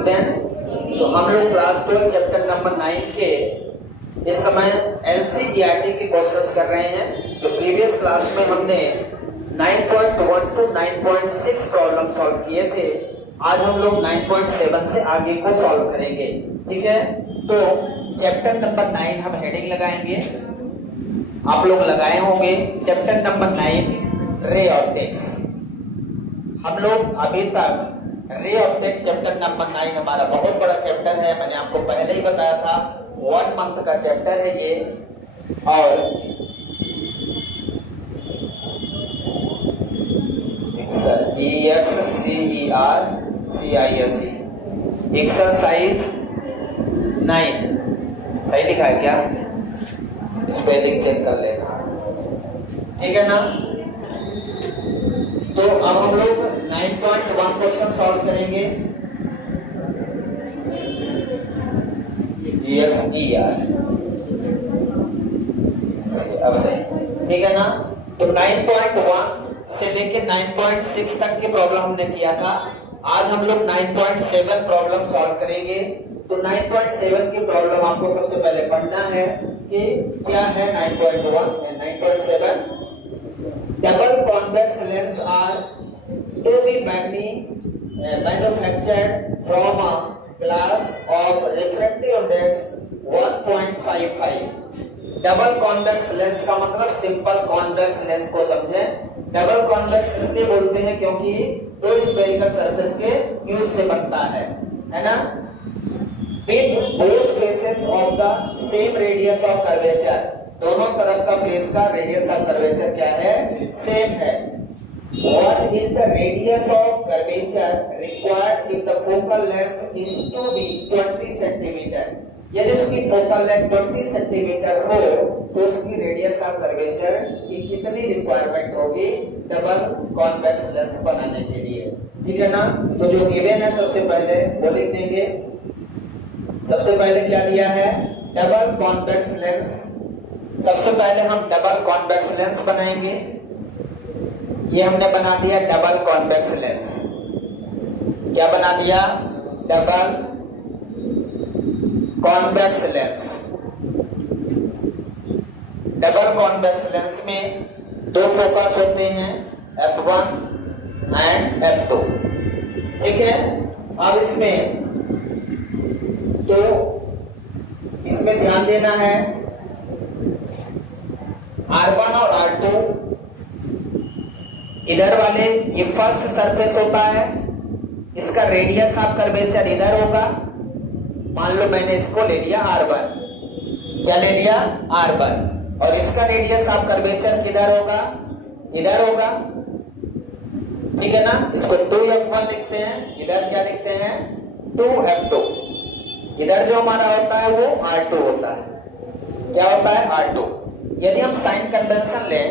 Student, तो हम लोग क्लास 12 चैप्टर नंबर 9 के इस समय एनसीईआरटी के क्वेश्चंस कर रहे हैं। जो प्रीवियस क्लास में हमने 9.1 to 9.6 प्रॉब्लम सॉल्व किए थे, आज हम लोग 9.7 से आगे को सॉल्व करेंगे। ठीक है, तो चैप्टर नंबर 9 हम हेडिंग लगाएंगे, आप लोग लगाए होंगे। Chapter number 9 ray optics. हम लोग अभी तक रे ऑप्टिक्स चैप्टर नंबर 9 हमारा बहुत बड़ा चैप्टर है, मैंने आपको पहले ही बताया था। 1 मंथ का चैप्टर है ये, और एक्सरसाइज 9 सही लिखा है क्या? स्पेलिंग चेक कर लेना, ठीक है ना। तो अब हम लोग 9.1 क्वेश्चन सॉल्व करेंगे। अब सही, ठीक है ना। तो 9.1 से लेके 9.6 तक की प्रॉब्लम हमने किया था। आज हम लोग 9.7 प्रॉब्लम सॉल्व करेंगे। तो 9.7 की प्रॉब्लम आपको सबसे पहले पढ़ना है कि क्या है 9.1 and 9.7। Double convex lens are to be manufactured from a glass of refractive index 1.55। Double convex lens का मतलब सिंपल कॉन्वेक्स लेंस को समझें। डबल कॉन्वेक्स इसलिए बोलते हैं क्योंकि दो स्फेरिकल सरफेस के यूज से बनता है ना। With both faces of the same radius of curvature, दोनों तरफ का फेस का रेडियस ऑफ कर्वेचर क्या है? सेम है। What is the radius of curvature required if the focal length is to be 20 centimeter? यदि उसकी फोकल लेंथ 20 सेंटीमीटर हो तो उसकी रेडियस ऑफ कर्वेचर की कितनी रिक्वायरमेंट होगी डबल कॉन्वेक्स लेंस बनाने के लिए? ठीक है ना। तो जो गिवन है सबसे पहले वो लिख देंगे। सबसे पहले क्या दिया है? Double convex lens. सबसे पहले हम डबल कॉन्वेक्स लेंस बनाएंगे। ये हमने बना दिया डबल कॉन्वेक्स लेंस। क्या बना दिया? Double convex lens. Double convex lens में दो फोकस होते हैं, F1 एंड F2। ठीक है। अब इसमें ध्यान देना है, R1 और R2 इधर वाले ये फर्स्ट सरफेस होता है, इसका रेडियस ऑफ कर्वेचर इधर होगा। मान लो मैंने इसको ले लिया R1, क्या ले लिया? R1, और इसका रेडियस ऑफ कर्वेचर किधर होगा? इधर होगा। ठीक है ना। इसको 2F1 लिखते हैं, इधर क्या लिखते हैं? 2F2। इधर जो हमारा होता है वो R2 होता है। क्या होता है? R2। यदि हम साइन कन्वेंशन लें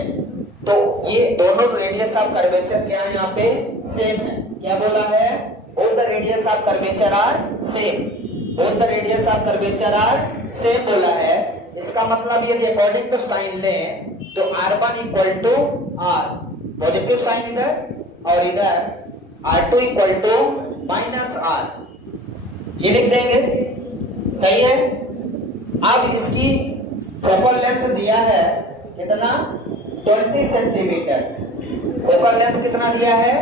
तो ये दोनों रेडियस ऑफ कर्वेचर क्या है? यहाँ पे सेम है। क्या बोला है? Both the radius of curvature R same. Both the radius of curvature R same बोला है। इसका मतलब यदि अकॉर्डिंग टू साइन लें तो R1 equal to R, positive sign इधर, और इधर R2 equal to minus R, ये लिख देंगे। सही है। अब इसकी फोकल लेंथ दिया है कितना? 20 सेंटीमीटर। फोकल लेंथ कितना दिया है?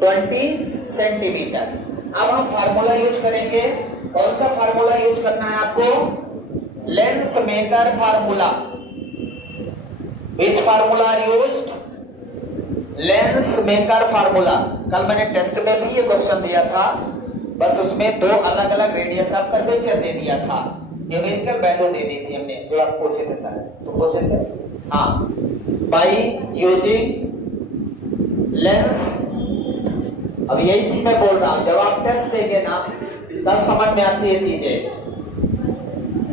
20 सेंटीमीटर। अब हम फार्मूला यूज करेंगे। कौन सा फार्मूला यूज करना है आपको? Lens maker formula. Which formula are used? Lens maker formula. कल मैंने टेस्ट में भी ये क्वेश्चन दिया था, बस उसमें दो अलग अलग रेडियस ऑफ कर्वेचर दे दिया था, न्यूमेरिकल वैल्यू दे दी थी हमने, जो आप पूछे थे सर। तो पूछे थे हाँ, बाई यूजिंग लेंस। अब यही चीज मैं बोल रहा हूं, जब आप टेस्ट देंगे ना तब समझ में आती है चीजें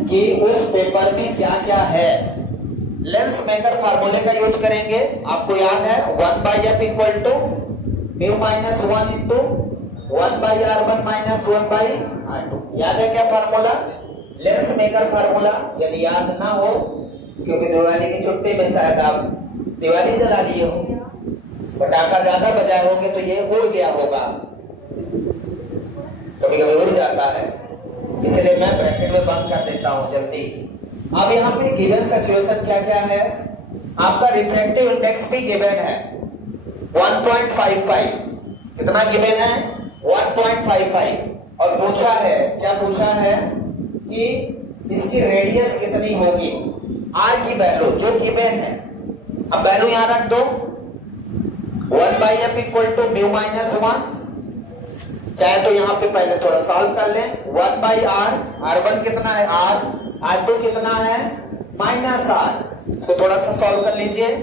कि उस पेपर में क्या क्या है। लेंस मेकर फार्मूले का यूज करेंगे। आपको याद है 1/f equal to mu minus 1 into 1/r1 minus 1/r2। याद है क्या फार्मूला? Lens maker formula. यदि याद ना हो, क्योंकि दिवाली की छुट्टी में शायद आप दिवाली जला लिए हो, पटाखा ज्यादा बजाए होंगे तो ये उड़ गया होगा, कभी कभी उड़ जाता जाता है, इसलिए मैं ब्रैकेट में बंद कर देता हूं जल्दी। अब यहाँ पे गिवन सिचुएशन क्या क्या है, आपका रिफ्रैक्टिव इंडेक्स भी गिवन है 1.55, कितना गिवन है 1.55, और पूछा है, क्या पूछा है कि इसकी रेडियस कितनी होगी, आर की वैल्यू जो गिवन है। अब वैल्यू यहां रख दो 1/f equal to mu minus 1, चाहे तो यहां पे पहले थोड़ा सॉल्व कर लें, 1/r, r1 कितना है r, r2 कितना है माइनस r, इसको थोड़ा सा सॉल्व कर लीजिए,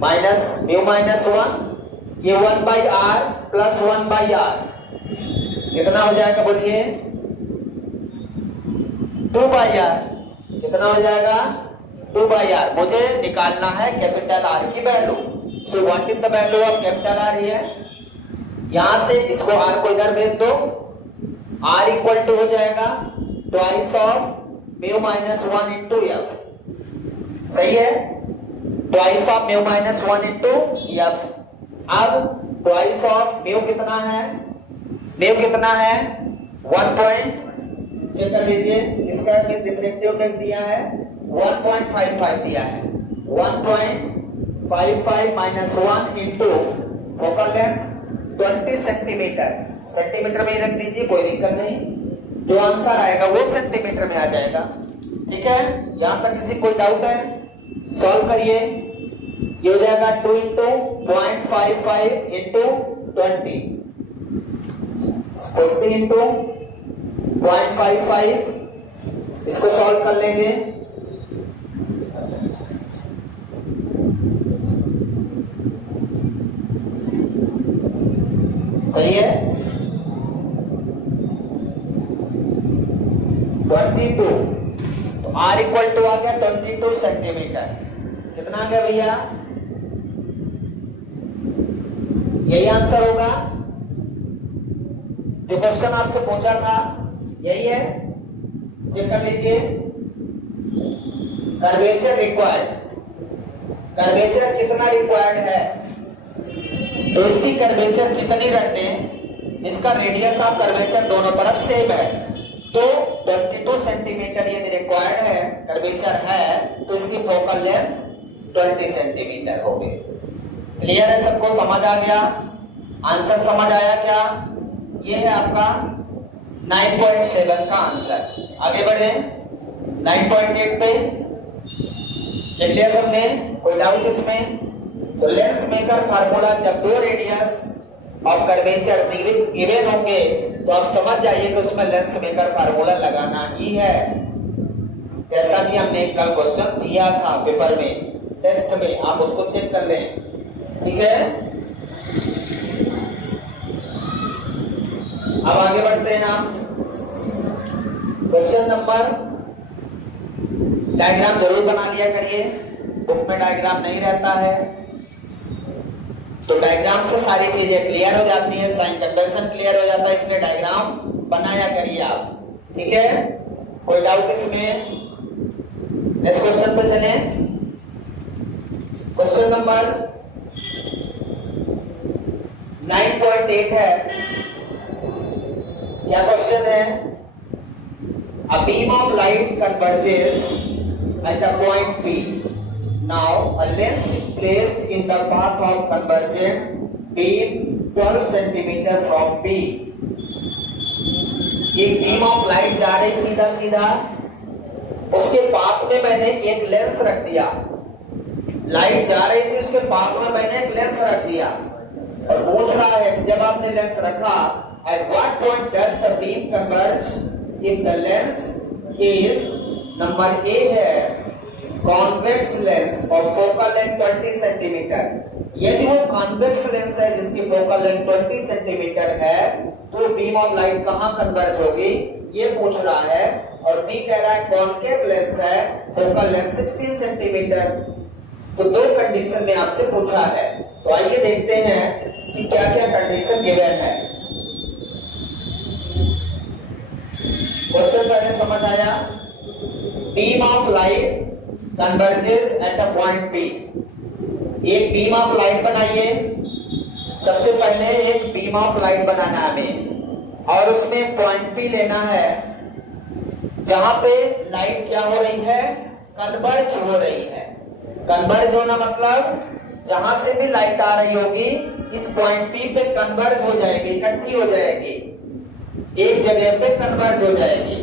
माइनस म्यू माइनस 1, ये 1/r प्लस 1/r कितना हो जाएगा बोलिए 2/r, कितना हो जाएगा 2/r। मुझे निकालना है कैपिटल R की value, so what is the value of capital R here, यहां से इसको R को इधर भेज दो, R इक्वल टू हो जाएगा twice of mu minus 1 into f, सही है, twice of mu minus 1 into f। अब ट्वाइस ऑफ म्यू कितना है, म्यू कितना है 1 चेक कर लीजिए, इसका रिफ्रैक्टिव इंडेक्स दिया है 1.55 दिया है, 1.55 minus 1 into focal length 20 centimetre, centimetre में ही रख दीजिए कोई दिक्कत नहीं, जो आंसर आएगा वो सेंटीमीटर में आ जाएगा, ठीक है। यहां तक किसी कोई डाउट है, सॉल्व करिए, ये हो जाएगा 2 इंटू 0.55 इंटू 20, 40 इंटू 0.55, इसको सॉल्व कर लेंगे, सही है 22, तो R इक्वल टू आ गया 22 सेंटीमीटर, कितना आ गया भैया, यही आंसर होगा जो क्वेश्चन आपसे पूछा था, यही है, चेक कर लीजिए। कर्वेचर रिक्वायर्ड, कर्वेचर कितना रिक्वायर्ड है, तो इसकी कर्वेचर कितनी रखते हैं, इसका रेडियस ऑफ कर्वेचर दोनों तरफ सेम है, तो 22 सेंटीमीटर यदि रिक्वायर्ड है, कर्वेचर है, तो इसकी फोकल लेंथ 20 सेंटीमीटर हो गई। क्लियर है, सबको समझ आ गया, आंसर समझ आया क्या, ये है आपका 9.7 का आंसर। आगे बढ़े 9.8 पे, लिख लिया सबने, कोई डाउट इसमें, तो लेंस मेकर फार्मूला, जब दो रेडियस ऑफ कर्वेचर गिवन होंगे तो आप समझ जाइए कि उसमें लेंस मेकर फार्मूला लगाना ही है, जैसा कि हमने कल क्वेश्चन दिया था पेपर में, टेस्ट में, आप उसको चेक कर लें, ठीक है। अब आगे बढ़ते हैं हम, क्वेश्चन नंबर, डायग्राम जरूर बना लिया करिए, बुक में डायग्राम नहीं रहता है, तो डायग्राम से सारी चीजें क्लियर हो जाती है, साइन कन्वर्जन क्लियर हो जाता है, इसलिए डायग्राम बनाया करिए आप, ठीक है। कोई डाउट इसमें, नेक्स्ट क्वेश्चन पे चलें। क्वेश्चन नंबर 9.8 है, क्या क्वेश्चन है, a beam of light converges at the point P. Now a lens is placed in the path of convergent beam 12 centimeter from P. एक बीम ऑफ लाइट जा रही सीधा सीधा, उसके पाथ में मैंने एक लेंस रख दिया, लाइट जा रही थी उसके पाथ में मैंने एक लेंस रख दिया, और पूछ रहा है कि जब आपने लेंस रखा, at what point does the beam converge? If the lens is, number A है कॉन्वेक्स लेंस और फोकल लेंथ 20 सेंटीमीटर, यदि वो कॉन्वेक्स लेंस है जिसकी फोकल लेंथ 20 सेंटीमीटर है, तो बीम ऑफ लाइट कहां कन्वर्ज होगी, ये पूछ रहा है। और B कह रहा है कॉन्केव लेंस है, फोकल लेंथ 16 सेंटीमीटर, तो दो कंडीशन में आपसे पूछा है, तो आइए देखते हैं कि क्या क्या कंडीशन गिवन है। क्वेश्चन पहले समझ आया, beam of light converges at a point P। एक बीम ऑफ लाइट बनाइए, सबसे पहले एक बीम ऑफ लाइट बनाना हमें, और उसमें पॉइंट P लेना है जहां पे लाइट क्या हो रही है, कन्वर्ज हो रही है। कन्वर्ज होना मतलब जहां से भी लाइट आ रही होगी इस पॉइंट P पे कन्वर्ज हो जाएगी, इकट्ठी हो जाएगी, एक जगह पे कन्वर्ज हो जाएगी।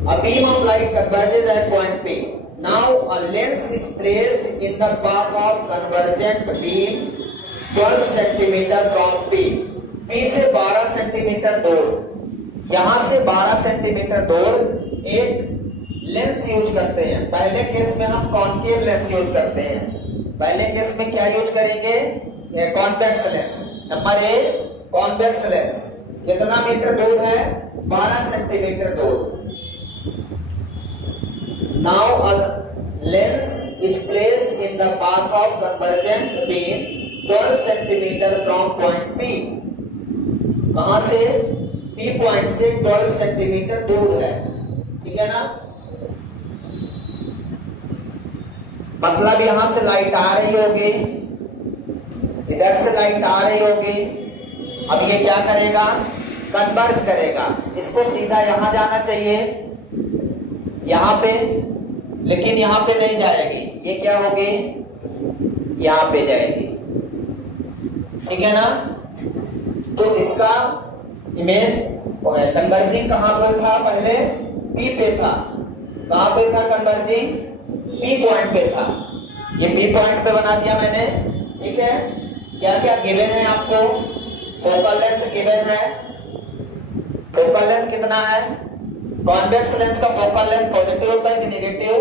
A beam of light converges at point P. Now a lens is placed in the path of convergent beam 12 cm from P. P से 12 सेंटीमीटर दूर, यहां से 12 सेंटीमीटर दूर एक लेंस यूज करते हैं। पहले केस में हम कॉन्केव लेंस यूज करते हैं। पहले केस में क्या यूज करेंगे, convex lens. Number a convex lens कितना मीटर दूर है, 12 सेंटीमीटर दूर। Now a lens is placed in the path of convergent beam 12 cm from point P. कहां से, P पॉइंट से 12 सेंटीमीटर दूर है, ठीक है ना। मतलब यहां से लाइट आ रही होगी, इधर से लाइट आ रही होगी। अब ये क्या करेगा, कन्वर्ज करेगा। इसको सीधा यहां जाना चाहिए, यहां पे, लेकिन यहां पे नहीं जाएगी। ये क्या होगी, यहां पे जाएगी, ठीक है ना। तो इसका इमेज कन्वर्जिंग कहां पर था, पहले P पे था। कहां पे था कन्वर्जिंग, P पॉइंट पे था। ये P पॉइंट पे बना दिया मैंने, ठीक है। क्या क्या गिवन है आपको, फोकल लेंथ गिवन है। फोकल लेंथ कितना है, कॉन्वेक्स लेंस का फोकल लेंथ पॉजिटिव होता है कि नेगेटिव,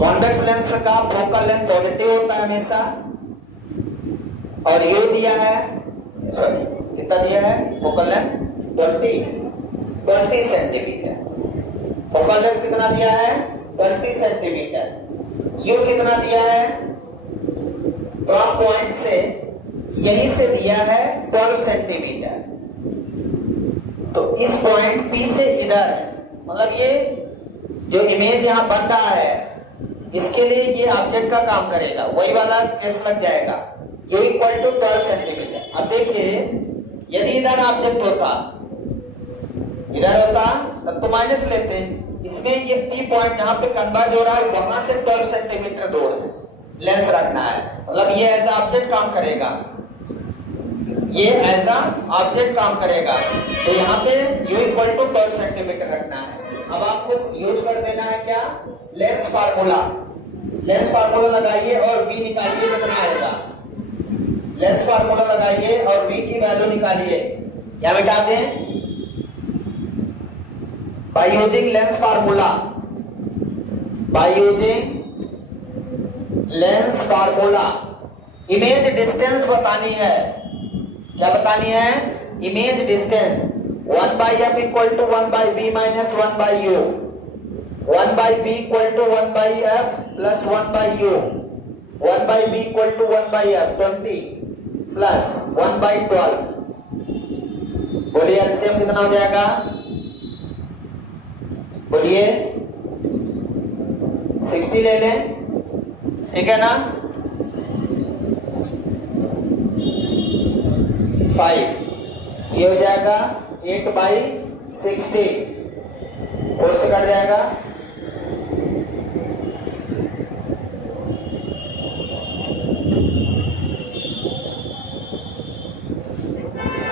कॉन्वेक्स लेंस का फोकल लेंथ पॉजिटिव होता है हमेशा। और ये दिया है, सॉरी कितना दिया है focal length 20 centimetre. Focal length कितना दिया है, 20 सेंटीमीटर। यू कितना दिया है, ड्रॉप पॉइंट से यहीं से दिया है 12 सेंटीमीटर। तो इस पॉइंट P से इधर, मतलब ये जो इमेज यहां बन रहा है इसके लिए ये ऑब्जेक्ट का काम करेगा, वही वाला केस लग जाएगा। ये इक्वल टू 12 सेंटीमीटर। अब देखिए यदि इधर ऑब्जेक्ट होता, इधर होता तब तो माइनस लेते। इसमें ये P पॉइंट जहां पे कन्वर्ज हो रहा है वहां से 12 सेंटीमीटर दूर है, लेंस रखना है। मतलब ये एज ऑब्जेक्ट काम करेगा, ये एज ऑब्जेक्ट काम करेगा। तो यहाँ पे u इक्वल टू 12 सेंटीमीटर रखना है। अब आपको यूज कर देना है क्या, लेंस फार्मूला। लेंस फार्मूला लगाइए और v निकालिए कितना आएगा। लेंस फार्मूला लगाइए और v की वैल्यू निकालिए। क्या मिटा दें, by using lens formula, by using lens formula image distance बतानी है। क्या बतानी है, image distance. 1/f equal to 1/b minus 1/u, 1/b equal to 1/f plus 1/u, 1/b equal to 1/f 20 plus 1/12। बोलिए एलसीएम कितना हो जाएगा, बोलिए 60 ले लें, ठीक है ना। 5 ये हो जाएगा 8/60, और से कट जाएगा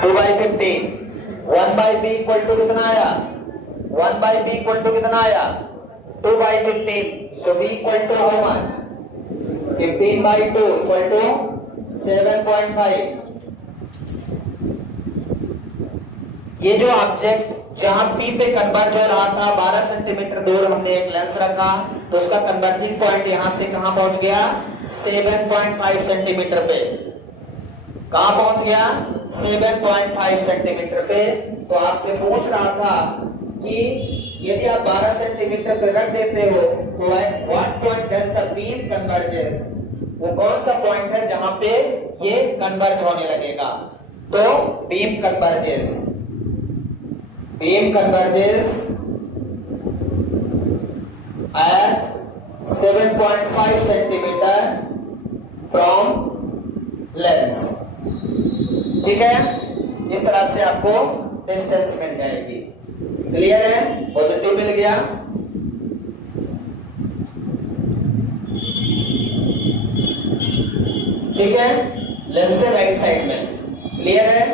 2/15। 1/b इक्वल टू कितना आया, 1/b इक्वल टू कितना आया 2/15। So b equal to how much, 15/2 equal to 7.5। ये जो ऑब्जेक्ट जहां P पे कन्वर्ज हो रहा था 12 सेंटीमीटर दूर हमने एक लेंस रखा, तो उसका कन्वर्जिंग पॉइंट यहां से कहां पहुंच गया, 7.5 सेंटीमीटर पे। कहां पहुंच गया, 7.5 सेंटीमीटर पे। तो आपसे पूछ रहा था कि यदि आप 12 सेंटीमीटर पे रख देते हो तो what point does the beam converges, वो कौन सा पॉइंट है जहां पे ये कन्वर्ज होने लगेगा। तो beam converges, beam converges at 7.5 centimeter from lens, ठीक है। इस तरह से आपको डिस्टेंस मिल जाएगी। क्लियर है? पॉजिटिव मिल गया। ठीक है, लेंस से राइट साइड में। क्लियर है?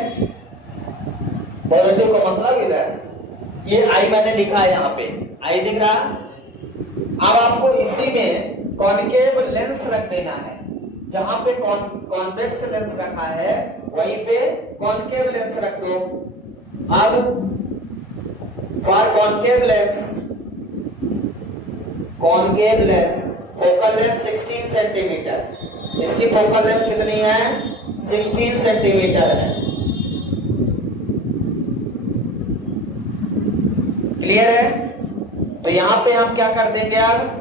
पॉजिटिव का मतलब इधर, ये आई मैंने लिखा है यहाँ पे, आई दिख रहा। अब आपको इसी में कॉन्केव लेंस रख देना है। जहां पे कॉन्वेक्स लेंस रखा है वहीं पे कॉन्केव लेंस रख दो। अब for concave lens focal length 16 centimetre. इसकी फोकल लेंथ कितनी है? 16 सेंटीमीटर है। क्लियर है? तो यहां पे हम क्या कर देंगे, अब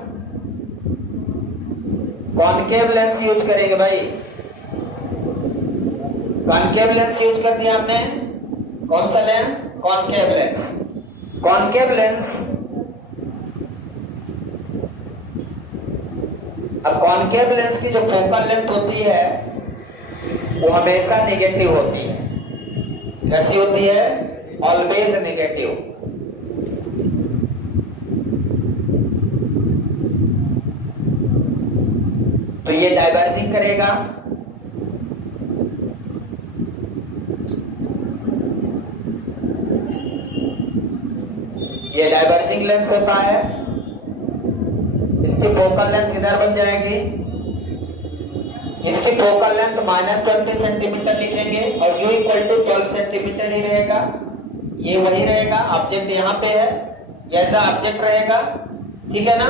कॉन्केव लेंस यूज करेंगे भाई। कॉन्केव लेंस यूज कर दिया हमने। कौन सा lens? Concave lens. Concave lens, अब कॉन्केव लेंस की जो फोकल लेंथ होती है वो हमेशा नेगेटिव होती है। कैसी होती है? Always negative. तो ये डाइवर्जिंग करेगा। ये डाइवर्जिंग लेंस होता है। इसकी फोकल लेंथ इधर बन जाएगी। इसकी फोकल लेंथ -20 सेंटीमीटर लिखेंगे और u = 12 सेंटीमीटर ही रहेगा। ये वही रहेगा, ऑब्जेक्ट यहाँ पे है, ऐसा ऑब्जेक्ट रहेगा। ठीक है ना?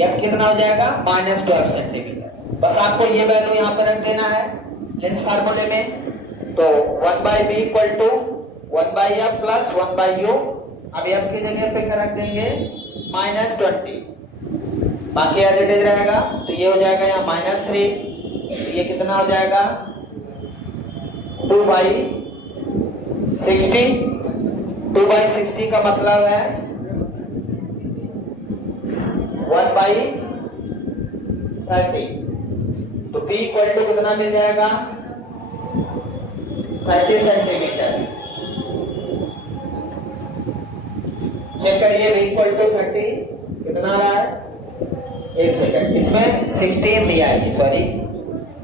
f कितना हो जाएगा? -12 सेंटीमीटर। बस आपको ये वैल्यू यहाँ पर रख देना है लेंस फार्मूले में। तो 1/b = 1/f + 1/u। अब f की जगह पे क्या रख देंगे? -20। बाकी एज इट इज रहेगा। तो ये हो जाएगा यहाँ -3। तो ये कितना हो जाएगा? 2/60। 2/60 का मतलब है 1/30। तो p = कितना मिल जाएगा? 30 सेंटीमीटर। चेक करिए, v = 30 कितना रहा है? 1 सेकंड। इसमें 16 दिया है, ये सॉरी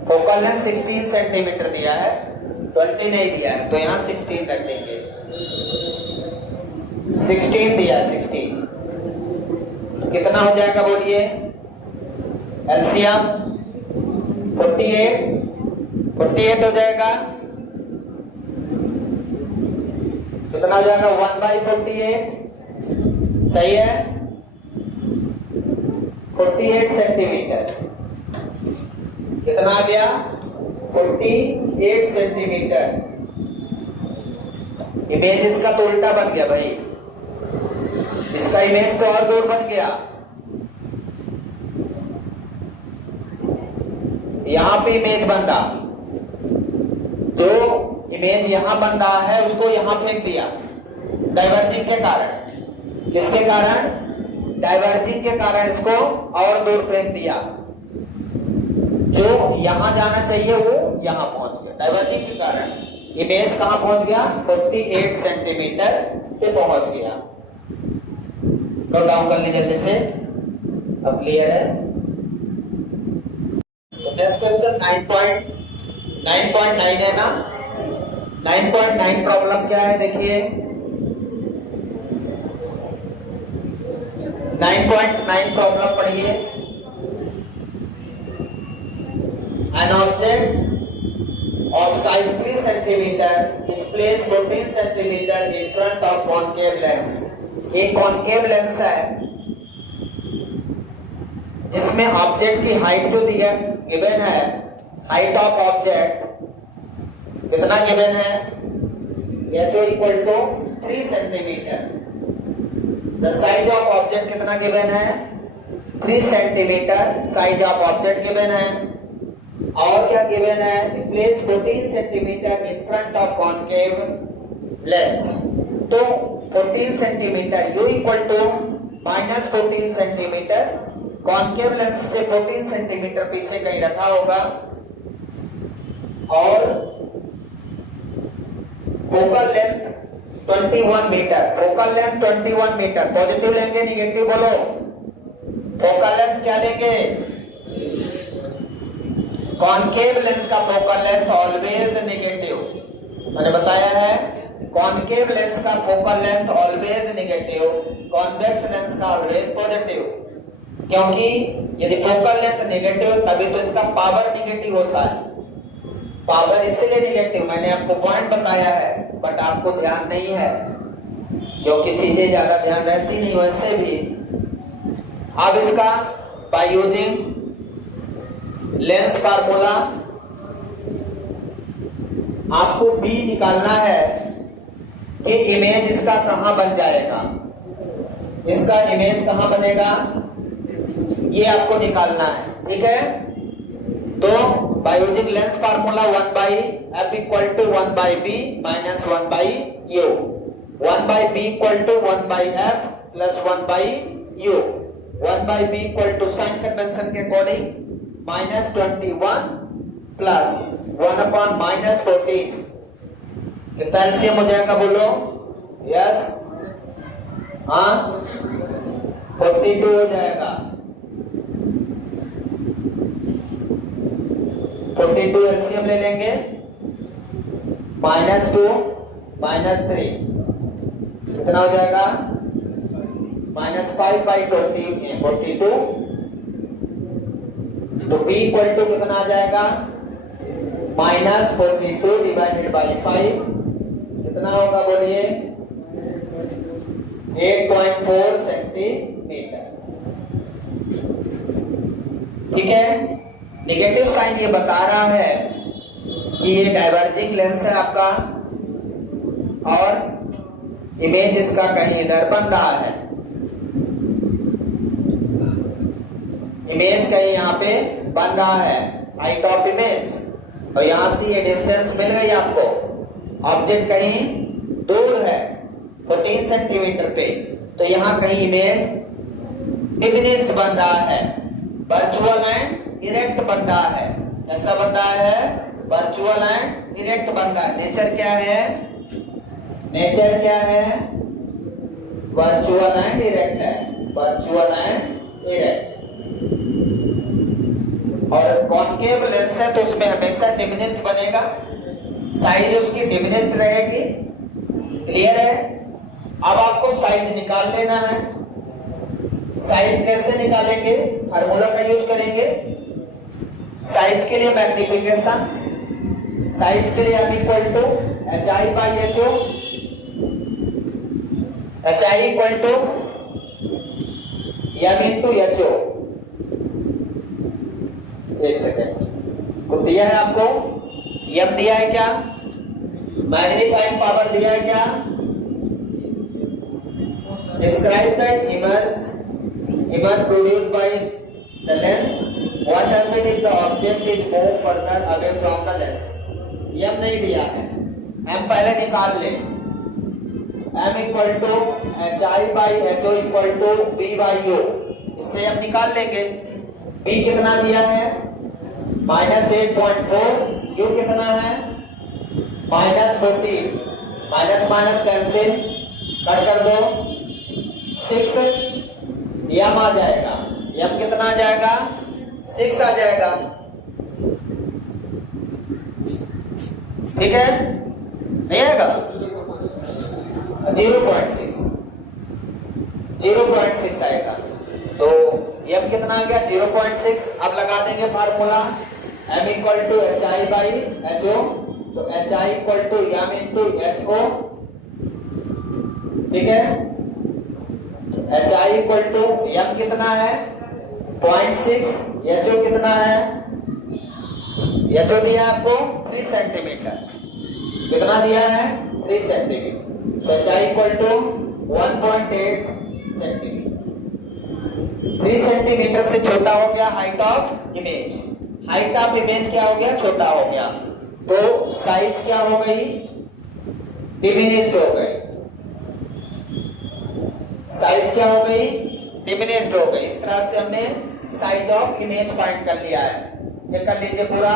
फोकल लेंथ 16 सेंटीमीटर दिया है, 20 नहीं दिया है। तो यहाँ 16 रख देंगे। 16 दिया है, 16। तो कितना हो जाएगा बोलिए? एलसीएम 48 हो जाएगा। कितना हो जाएगा? 1/48। सही है? 48 सेंटीमीटर। कितना आ गया? 48 सेंटीमीटर। इमेज इसका तो उल्टा बन गया भाई। इसका इमेज तो और दूर बन गया। यहां पे इमेज बन रहा, जो इमेज यहां बन रहा है उसको यहां फेंक दिया डाइवर्जिंग के कारण। किसके कारण? डाइवर्जिंग के कारण इसको और दूर फेंक दिया। जो यहां जाना चाहिए वो यहां पहुंच गया। डाइवर्जिंग के कारण इमेज कहां पहुंच गया? 48 सेंटीमीटर पे पहुंच गया। नोट डाउन कर लीजिए जल्दी से। अब क्लियर है? तो नेक्स्ट क्वेश्चन 9.9 है ना। 9.9 प्रॉब्लम क्या है देखिए। 9.9 प्रॉब्लम पढ़िए। An object of size 3 centimeter is placed 14 centimeter in front of concave lens. एक concave lens है जिसमें ऑब्जेक्ट की हाइट जो दिया गिवन है, हाइट ऑफ ऑब्जेक्ट कितना गिवन है? HO = 3 centimetre. The size of object कितना गिवन है? 3 centimetre size of object given है। और क्या गिवन है? Place 14 centimetre in front of concave lens. तो 14 centimetre u = -14 centimetre. Concave lens से 14 सेंटीमीटर पीछे कहीं रखा होगा और focal length 21 metre, focal length 21 metre. Positive लेंगे निगेटिव बोलो। फोकल लेंथ क्या लेंगे? कॉनकेव लेंस का फोकल लेंथ ऑलवेज नेगेटिव। मैंने बताया है कॉनकेव लेंस का focal length always negative, convex lens का ऑलवेज पॉजिटिव। क्योंकि यदि फोकल लेंथ नेगेटिव तभी तो इसका पावर नेगेटिव होता है। पावर इसलिए नेगेटिव, मैंने आपको पॉइंट बताया है बट आपको ध्यान नहीं है क्योंकि चीजें ज्यादा ध्यान रहती नहीं वैसे भी। अब इसका बाय यूजिंग लेंस फार्मूला आपको B निकालना है कि इमेज इसका कहां बन जाएगा, इसका इमेज कहां बनेगा ये आपको निकालना है। ठीक है, तो by using lens formula 1/f equal to 1/b minus 1/u, 1/b equal to 1/f plus 1/u, 1/b equal to sign convention के अकॉर्डिंग -21 प्लस 1/-14 कितना एलसीएम हो जाएगा बोलो? यस, हाँ 42 हो जाएगा। 42 एलसीएम ले लेंगे, -2 -3 कितना हो जाएगा? -5/20 42। तो b इक्वल टू कितना आ जाएगा? -42 डिवाइडेड बाई 5 कितना होगा बोलिए? 8.4 सेंटीमीटर। ठीक है, नेगेटिव साइन ये बता रहा है कि ये डाइवर्जिंग लेंस है आपका और इमेज इसका कहीं इधर बन रहा है, इमेज कहीं यहाँ पे बन रहा है, हाइट ऑफ इमेज। और यहां से ये डिस्टेंस मिल गई आपको, ऑब्जेक्ट कहीं दूर है 14 सेंटीमीटर पे, तो यहां कहीं इमेज डिमिनिश्ड बन रहा है, वर्चुअल एंड इरेक्ट बन रहा है। ऐसा बन रहा है वर्चुअल एंड इरेक्ट बन रहा है। नेचर क्या है? नेचर क्या है? वर्चुअल एंड इरेक्ट है, वर्चुअल एंड इरेक्ट। और कॉनकेव लेंस है तो उसमें हमेशा डिमिनिश्ड बनेगा, साइज उसकी डिमिनिश्ड रहेगी। क्लियर है? अब आपको साइज निकाल लेना है। साइज कैसे निकालेंगे? फार्मूला का यूज करेंगे। साइज के लिए मैग्निफिकेशन, साइज के लिए m equal to hi/ho, hi equal to m into ho। एक सेकेंड, को दिया है आपको m दिया है क्या? मैग्नीफाइंग पावर दिया है क्या? Describe the image produced by the lens. What happens if the object is moved further away from the lens? m नहीं दिया है, m पहले निकाल ले। m equal to hi/ho equal to b/u, इससे हम निकाल लेंगे। b कितना दिया है? -8.4, u कितना है? -14, माइनस माइनस कैंसिल कर दो, 6 m आ जाएगा। m कितना आ जाएगा? 6 आ जाएगा। ठीक है, नहीं आएगा? 0.6 आएगा। तो m कितना आ गया? 0.6। अब लगा देंगे formula m equal to hi/ho, तो hi equal to m into ho। ठीक है, hi इक्वल टू m कितना है? 0.6, ho कितना है? ho दिया आपको 3 सेंटीमीटर। कितना दिया है? 3 सेंटीमीटर। तो hi equal to 1.8 centimetre. 3 centimetre से छोटा हो गया height of image. Height of image क्या हो गया? छोटा हो गया। तो साइज क्या हो गई? डिमिनिश्ड हो गई। साइज क्या हो गई? डिमिनिश्ड हो गई। इस तरह से हमने साइज ऑफ इमेज फाइंड कर लिया है। चेक कर लीजिए पूरा।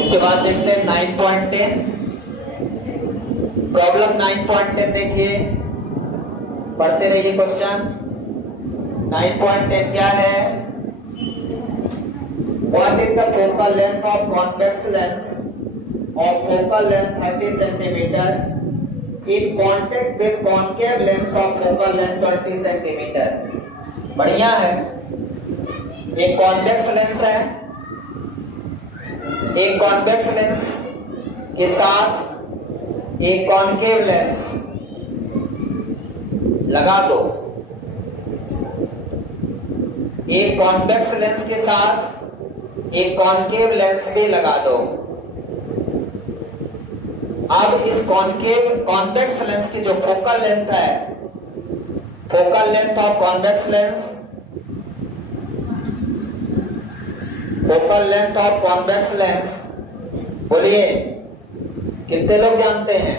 इसके बाद देखते हैं 9.10। प्रॉब्लम 9.10 देखिए, पढ़ते रहिए क्वेश्चन। 9.10 क्या है? What is the focal length of convex lens of focal length 30 centimetre in contact with concave lens of focal length 20 centimetre. बढ़िया है। एक कॉन्वेक्स लेंस है, एक कॉन्वेक्स लेंस के साथ एक कॉन्केव लेंस लगा दो। एक कॉन्वेक्स लेंस के साथ एक कॉन्केव लेंस भी लगा दो। अब इस कॉन्वेक्स लेंस की जो फोकल लेंथ है, focal length of convex lens, focal length of convex lens, बोलिए कितने लोग जानते हैं?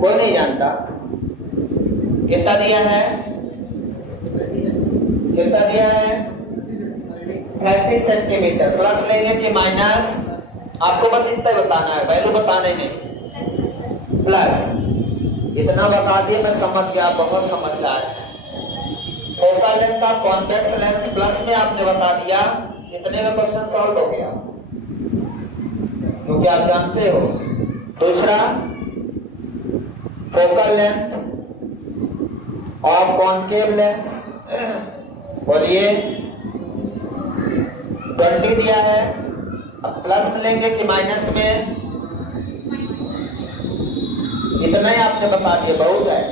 कोई नहीं जानता। कितना दिया है? कितना दिया है? 30 सेंटीमीटर। प्लस लेंगे कि माइनस? आपको बस इतना ही बताना है, वैल्यू बताने में। प्लस इतना बता दिए, मैं समझ गया, बहुत समझदार है। Focal length of convex lens plus में आपने बता दिया, इतने में क्वेश्चन सॉल्व हो गया, क्योंकि आप जानते हो। दूसरा, focal length of concave lens, बोलिए 20 दिया है। अब प्लस में लेंगे कि माइनस में? इतना ही आपने बता दिया, बहुत है।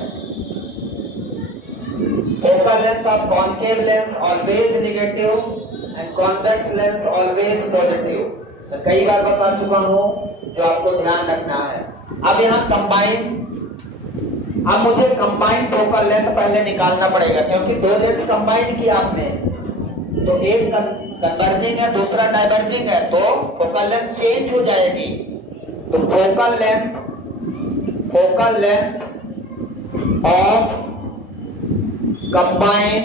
Focal length of concave lens always negative and convex lens always positive. मैं कई बार बता चुका हूं, जो आपको ध्यान रखना है। अब यहाँ कंबाइन, अब मुझे कंबाइन फोकल लेंथ पहले निकालना पड़ेगा, क्योंकि दो लेंस कंबाइन किया आपने, तो एक कन्वर्जिंग है, दूसरा डाइवर्जिंग है, तो फोकल लेंथ चेंज हो जाएगी। तो focal length of combine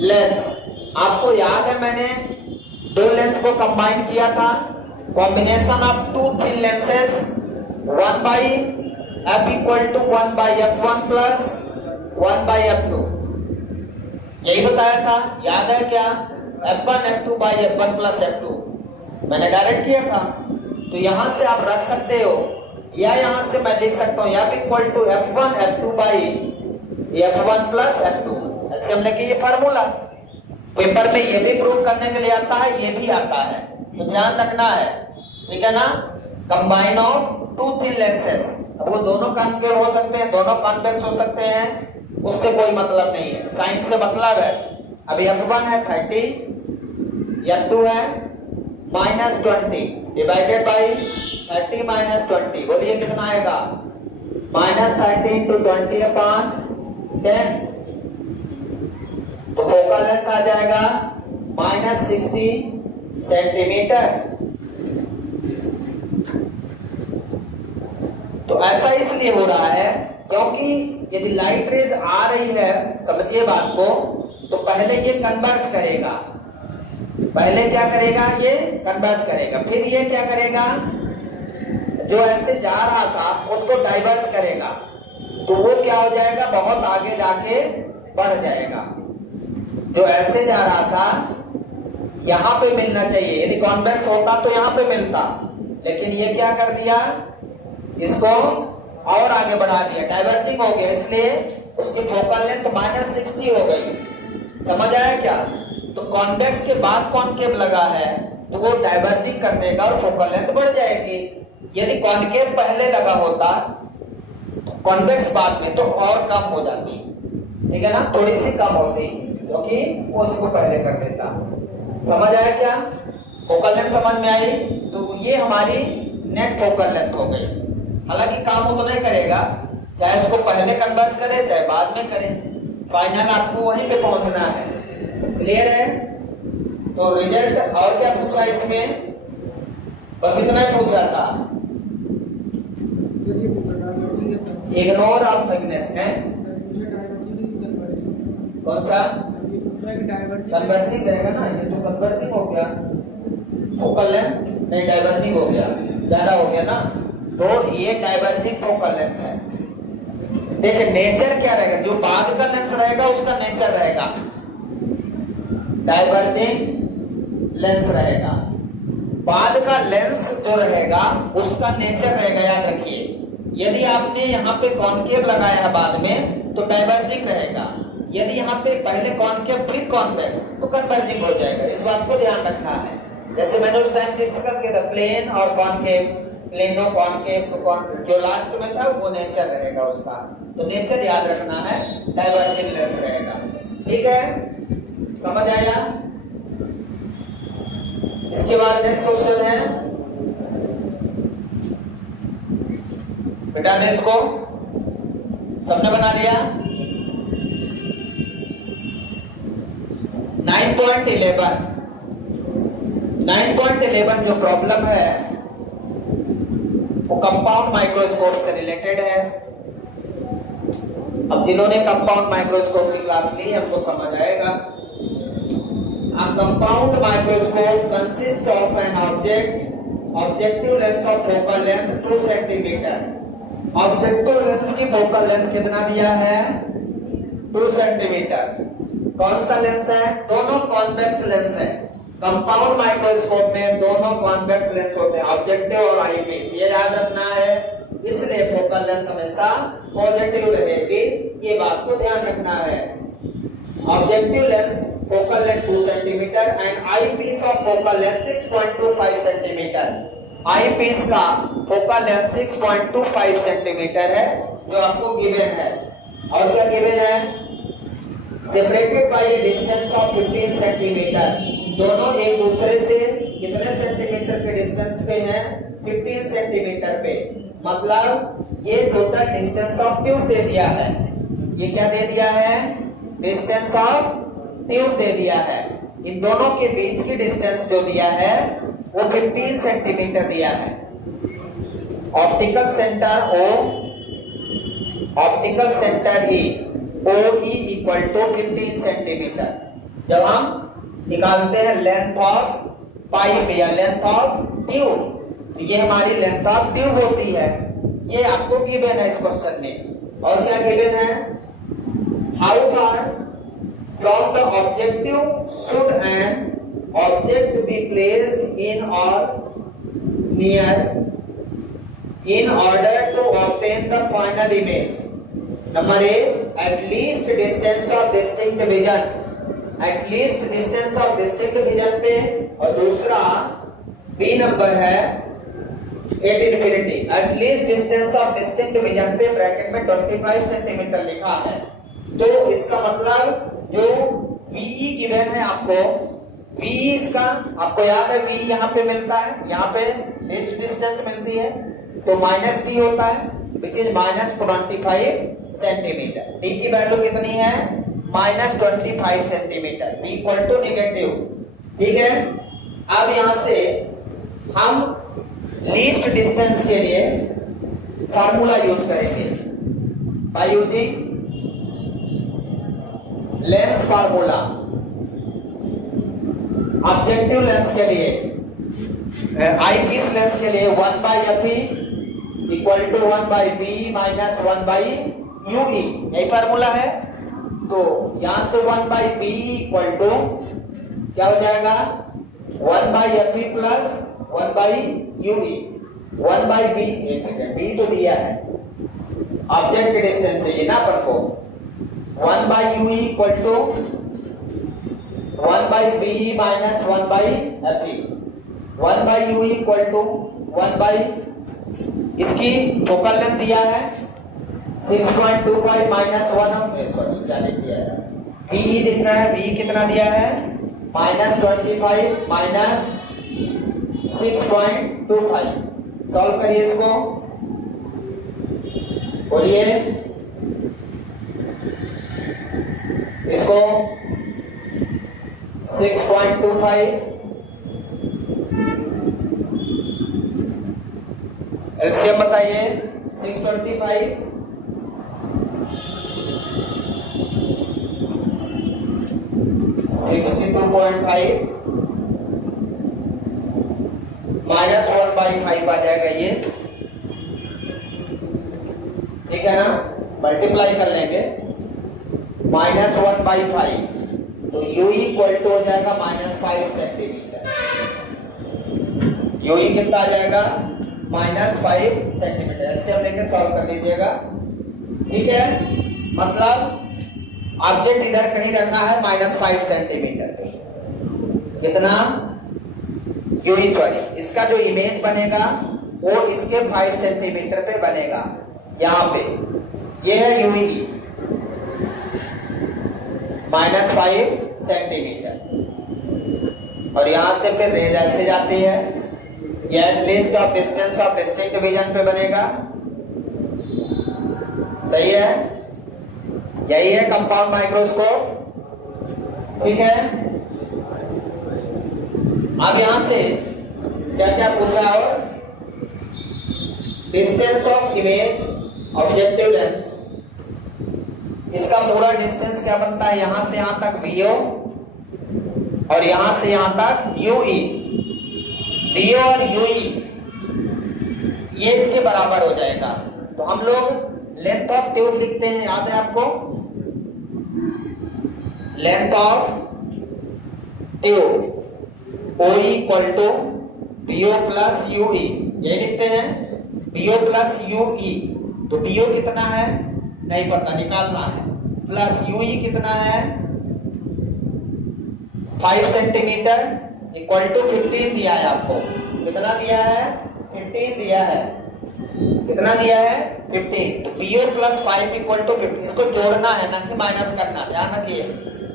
lens, आपको याद है मैंने दो लेंस को कंबाइन किया था, combination of two thin lenses, 1/f equal to 1/f1 plus 1/f2, यही बताया था, याद है क्या? f1 f2 by f1 plus f2 मैंने डायरेक्ट किया था। तो यहां से आप रख सकते हो, या यहां से मैं लिख सकता हूं f equal to f1 f2 by f1 plus f2। ऐसे हम लेके ये फार्मूला पेपर में ये भी प्रूव करने के लिए आता है, ये भी आता है, तो ध्यान रखना है, ठीक है ना? Combine of two thin lenses, अब वो दोनों कॉन्केव हो सकते हैं, दोनों कॉन्वेक्स हो सकते हैं, उससे कोई मतलब नहीं है, साइन से मतलब है। अभी f1 है 30, f2 है -20 डिवाइडेड बाई 30 - 20, बोलिए कितना आएगा? -30 इंटू 20 अपॉन 10, तो फोकल लेंथ आ जाएगा -60 सेंटीमीटर। तो ऐसा इसलिए हो रहा है क्योंकि यदि लाइट रेज आ रही है, समझिए बात को, तो पहले ये कन्वर्ज करेगा, पहले क्या करेगा? ये कन्वर्ज करेगा, फिर ये क्या करेगा? जो ऐसे जा रहा था उसको डाइवर्ज करेगा, तो वो क्या हो जाएगा? बहुत आगे जाके बढ़ जाएगा। जो ऐसे जा रहा था यहां पे मिलना चाहिए, यदि कॉन्वेक्स होता तो यहां पे मिलता, लेकिन ये क्या कर दिया? इसको और आगे बढ़ा दिया, डाइवर्जिंग हो गया, इसलिए उसकी फोकल लेंथ -60 हो गई। समझ आया क्या? तो कॉन्वेक्स के बाद कॉन्केव लगा है, तो वो डाइवर्जिंग कर देगा और फोकल लेंथ बढ़ जाएगी। यदि कॉन्केव पहले लगा होता तो कॉन्वेक्स बाद में, तो और कम हो जाती, ठीक है ना? थोड़ी सी कम होती, क्योंकि वो इसको पहले कर देता। समझ आया क्या? फोकल लेंथ समझ में आई? तो ये हमारी नेट फोकल लेंथ हो गई। हालांकि काम वो तो नहीं करेगा, चाहे उसको पहले कन्वर्ट करे चाहे बाद में करे, फाइनल आपको वहीं पे पहुंचना है। क्लियर है? तो रिजल्ट और क्या पूछा इसमें? बस इतना ही पूछा था, इग्नोर ऑफ थिकनेस है। कौन सा? कन्वर्जिंग रहेगा ना, ये तो कन्वर्जिंग हो गया फोकल लेंथ नहीं डाइवर्जिंग हो गया, ज्यादा हो गया ना, तो ये डाइवर्जिंग फोकल लेंथ है। देखिए नेचर क्या रहेगा, जो बाद का लेंस रहेगा उसका नेचर रहेगा डाइवर्जिंग लेंस रहेगा, बाद का लेंस जो रहेगा उसका नेचर रहेगा। याद रखिए, यदि आपने यहाँ पे कॉनकेव लगाया है बाद में तो डाइवर्जिंग रहेगा, यदि यहाँ पे पहले कॉनकेव फिर कॉन्वेक्स तो कन्वर्जिंग हो जाएगा। इस बात को ध्यान रखना है। जैसे मैंने उस टाइम डिस्कस किया था प्लेन और कॉनकेव, प्लेनो कॉनकेव, तो जो लास्ट में था वो नेचर रहेगा उसका, तो नेचर याद रखना है, डाइवर्जिंग लेंस रहेगा। ठीक है, समझ आया? इसके बाद नेक्स्ट क्वेश्चन है बेटा, ने इसको सबने बना लिया। 9.11 जो प्रॉब्लम है वो कंपाउंड माइक्रोस्कोप से रिलेटेड है। अब जिन्होंने कंपाउंड माइक्रोस्कोप की क्लास ली है हमको समझ आएगा। A compound microscope consists of an objective lens of focal length 2 cm। Objective lens की फोकल लेंथ कितना दिया है? 2 सेंटीमीटर। कौन सा लेंस है? दोनों कॉन्वेक्स लेंस है। कंपाउंड माइक्रोस्कोप में दोनों कॉन्वेक्स लेंस होते हैं, ऑब्जेक्टिव और आईपीस, ये याद रखना है। इसलिए फोकल लेंथ हमेशा पॉजिटिव रहेगी, ये बात को ध्यान रखना है। Objective lens focal length 2 centimetre and eyepiece of focal length 6.25 centimetre. Eyepiece का फोकल लेंथ 6.25 सेंटीमीटर है जो आपको गिवन है। और क्या गिवन है? Separated by a distance of 15 centimetre. दोनों एक दूसरे से कितने सेंटीमीटर के डिस्टेंस पे हैं? 15 सेंटीमीटर पे। मतलब ये टोटल डिस्टेंस ऑफ ट्यूब दे दिया है। ये क्या दे दिया है? डिस्टेंस ऑफ ट्यूब दे दिया है। इन दोनों के बीच की डिस्टेंस जो दिया है वो 15 सेंटीमीटर दिया है। Optical centre O, optical centre E, O E equal to 15 centimetre. जब हम निकालते हैं लेंथ ऑफ पाइप या लेंथ ऑफ ट्यूब, तो ये हमारी लेंथ ऑफ ट्यूब होती है। ये आपको गिवन है इस क्वेश्चन में। और क्या गिवन है? How far from the objective should an object be placed in or near in order to obtain the final image? Number A, at least distance of distinct vision, at least distance of distinct vision पे, और दूसरा B number है at infinity, at least distance of distinct vision पे bracket में 25 centimetre लिखा है। तो इसका मतलब जो VE गिवन है आपको, VE इसका आपको याद है, VE यहाँ पे मिलता है, यहाँ पे लीस्ट डिस्टेंस मिलती है, तो माइनस D होता है विच इज -25 सेंटीमीटर। D की वैल्यू कितनी है? -25 centimetre, B equal to negative. ठीक है, अब यहां से हम लीस्ट डिस्टेंस के लिए फार्मूला यूज करेंगे bye using lens formula. Objective lens के लिए, आईपीस लेंस के लिए 1/FE equal to 1/B minus 1/UE, यही फार्मूला है। तो यहां से 1/B इक्वल टू क्या हो जाएगा? 1/FE plus 1/UE। 1/B, एक सेकेंड, B तो दिया है ऑब्जेक्ट डिस्टेंस से, ये ना अपन को 1/UE equal to 1/BE minus 1/FE, 1/UE equal to 1/, इसकी फोकल लेंथ दिया है 6.25 माइनस 1, सॉरी क्या लिख दिया है? BE दिखना है, BE कितना दिया है? -25 माइनस 6.25। सॉल्व करिए इसको, बोलिए इसको। 6.25 एलसीएम बताइए। 625 62.5 -1/5 आ जाएगा ये, ठीक है ना, मल्टीप्लाई कर लेंगे -1/5, तो u इक्वल टू हो जाएगा -5 सेंटीमीटर। u कितना आ जाएगा -5 सेंटीमीटर। ऐसे हम लेके सॉल्व कर लीजिएगा, ठीक है। मतलब ऑब्जेक्ट इधर कहीं रखा है -5 सेंटीमीटर पे, कितना u, सॉरी, इसका जो इमेज बनेगा वो इसके 5 सेंटीमीटर पे बनेगा, यहाँ पे ये है u -5 सेंटीमीटर, और यहां से फिर रेज ऐसे जाती है, ये at least of distance of distinct division पे बनेगा, सही है। यही है कंपाउंड माइक्रोस्कोप, ठीक है। अब यहां से क्या क्या पूछा है, और distance of image objective lens, इसका पूरा डिस्टेंस क्या बनता है, यहां से यहां तक VO और यहां से यहां तक UE। VO और UE ये इसके बराबर हो जाएगा। तो हम लोग लेंथ ऑफ ट्यूब लिखते हैं, याद है आपको, length of tube OE equal to VO plus UE, ये लिखते हैं VO प्लस UE। तो VO कितना है नहीं पता, निकालना है, प्लस UE कितना है 5 सेंटीमीटर इक्वल टू 15 दिया है आपको, कितना दिया है 15 दिया है, कितना दिया है 15। तो VO प्लस 5 इक्वल टू 15, इसको जोड़ना है ना कि माइनस करना, ध्यान रखिए।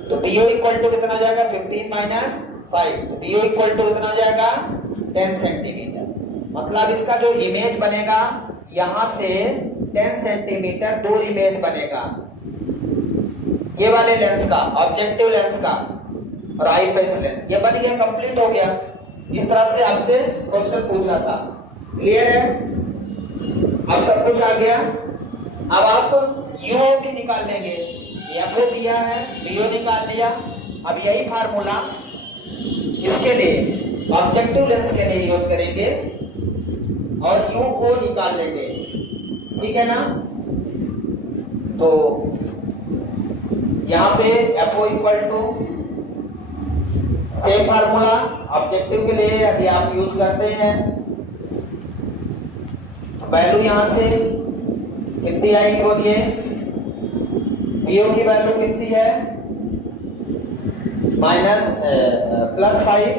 तो VO इक्वल टू कितना हो जाएगा 15 माइनस 5, तो VO इक्वल टू कितना हो जाएगा 10 सेंटीमीटर। मतलब इसका जो इमेज बनेगा यहां से 10 सेंटीमीटर दूर इमेज बनेगा, ये वाले लेंस का, ऑब्जेक्टिव लेंस का, और आई पीस लेंस, ये बन गया, कंप्लीट हो गया। इस तरह से आपसे क्वेश्चन पूछा था, क्लियर है। अब सब कुछ आ गया। अब आप UO भी निकाल लेंगे, FO दिया है, VO निकाल लिया। अब यही फार्मूला इसके लिए ऑब्जेक्टिव लेंस के लिए यूज करेंगे और UO निकाल लेंगे, ठीक है ना। तो यहां पे FO equal to same formula objective के लिए यदि आप यूज करते हैं, वैल्यू यहां से कितनी आएगी बोलिए, VO की वैल्यू कितनी है +5,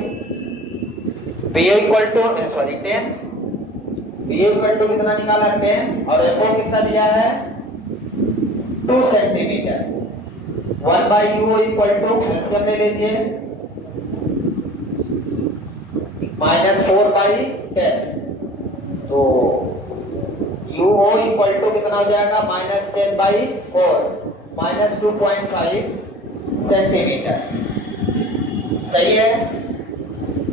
VO equal to 10, VO equal to कितना निकाला 10, और FO कितना दिया है 2 centimetre. 1/UO equal to LCM ले लीजिए -4/10, तो UO इक्वल टू कितना हो जाएगा -10/4, -2.5 सेंटीमीटर, सही है।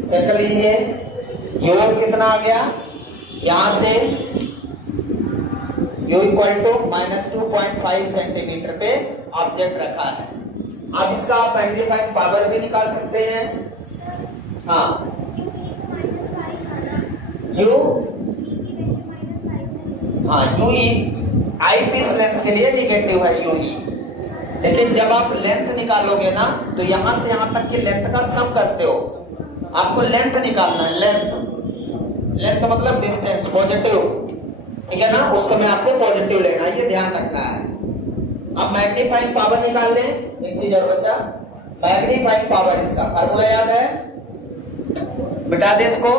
चेक कर लीजिए UO कितना आ गया, यहां से U इक्वल टू -2.5 सेंटीमीटर पे ऑब्जेक्ट रखा है। अब इसका आप मैग्नीफाइंग पावर भी निकाल सकते हैं। हाँ, U, हाँ UE आई पीस लेंस के लिए निगेटिव है UE, लेकिन जब आप लेंथ निकालोगे ना तो यहां से यहां तक की लेंथ का सम करते हो, आपको लेंथ निकालना है, लेंथ मतलब डिस्टेंस पॉजिटिव, ठीक है ना, उस समय आपको पॉजिटिव लेना है, ये ध्यान रखना है। अब मैग्नीफाइंग पावर निकाल लें, एक चीज और बचा, मैग्नीफाइंग पावर, इसका फार्मूला याद है, बिटा दे इसको।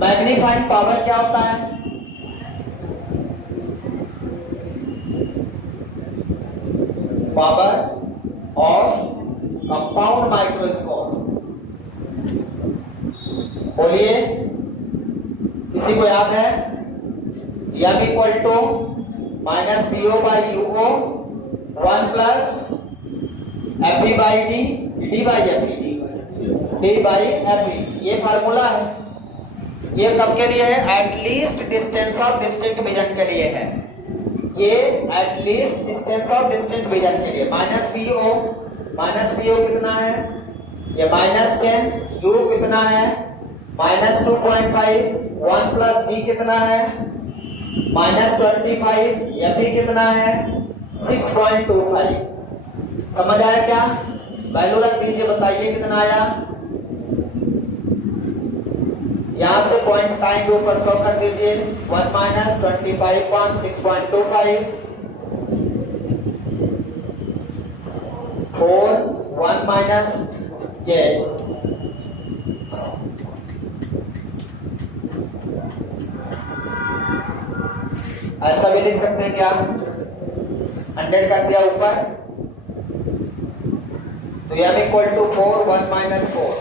मैग्नीफाइंग पावर क्या होता है, पावर ऑफ कंपाउंड माइक्रोस्कोप, बोलिए, किसी को याद है, M equal to -VO/UO 1 plus FV/D, D/FV, ये फार्मूला है। ये कब के लिए है, at least distance of distinct vision के लिए है, ये at least distance of distinct vision के लिए। -VO कितना है, ये -10, U कितना है -2.5 1 प्लस डी कितना है -25 यह भी कितना है 6.25। समझ आया क्या? वैल्यू रख दीजिए, बताइए कितना आया। यहां से पॉइंट टाइम के ऊपर 100 कर दीजिए। 1 - 25 6.25 4 1 माइनस ये ऐसा भी लिख सकते हैं क्या? 100 कर दिया ऊपर तो m इक्वल टू 4 1 माइनस 4।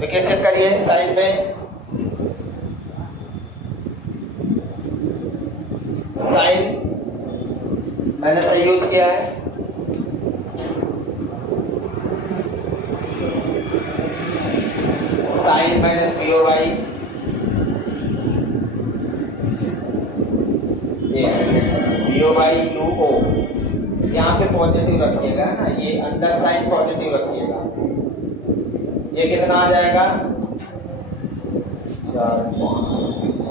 देखिए चेक करिए साइड में साइन मैंने सही यूज किया है। Sign minus P O Y P O Y U O यहाँ पे पॉजिटिव रखिएगा ना, ये अंदर साइन पॉजिटिव रखिएगा। ये कितना आ जाएगा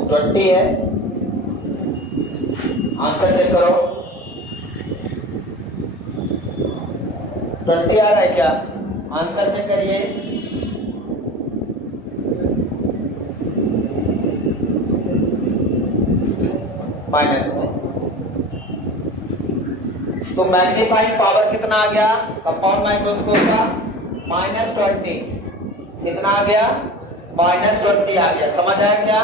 20 है। आंसर चेक करो 20 आ रहा है क्या? आंसर चेक करिए। माइनस में तो मैग्नीफाइंग पावर कितना आ गया कंपाउंड माइक्रोस्कोप का -20 कितना आ गया -20 आ गया। समझ आया क्या?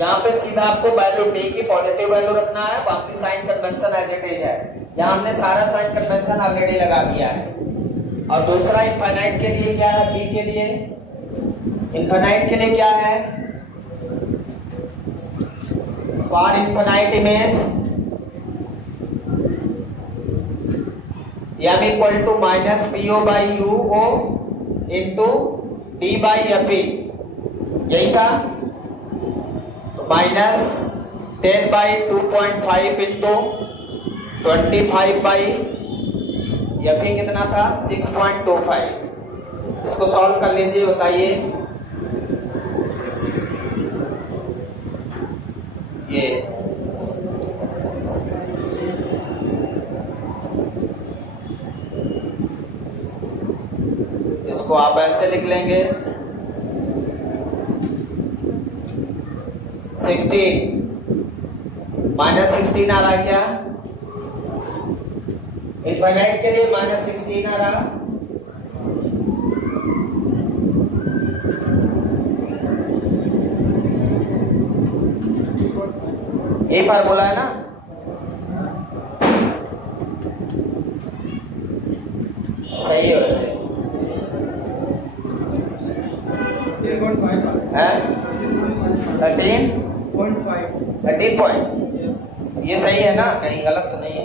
यहाँ पे सीधा आपको वैल्यू डी की पॉजिटिव वैल्यू रखना है, बाकी sign convention as it is है। यहाँ हमने सारा साइन कन्वेंशन ऑलरेडी लगा दिया है। और दूसरा इनफाइनाइट के लिए क्या है? बी के लिए इनफाइनाइट के लिए क्या है? For infinite image m equal to minus P O by U O into D by F E, यही था। -10/2.5 इंटू 25 यह भी कितना था 6.25। इसको सॉल्व कर लीजिए, बताइए। ये इसको आप ऐसे लिख लेंगे 16 -16 आ रहा है क्या? इनफाइनाइट के लिए -16 आ रहा। ये फार्मूला है ना? सही है वैसे है 13.5 ये सही है ना? कहीं गलत तो नहीं है?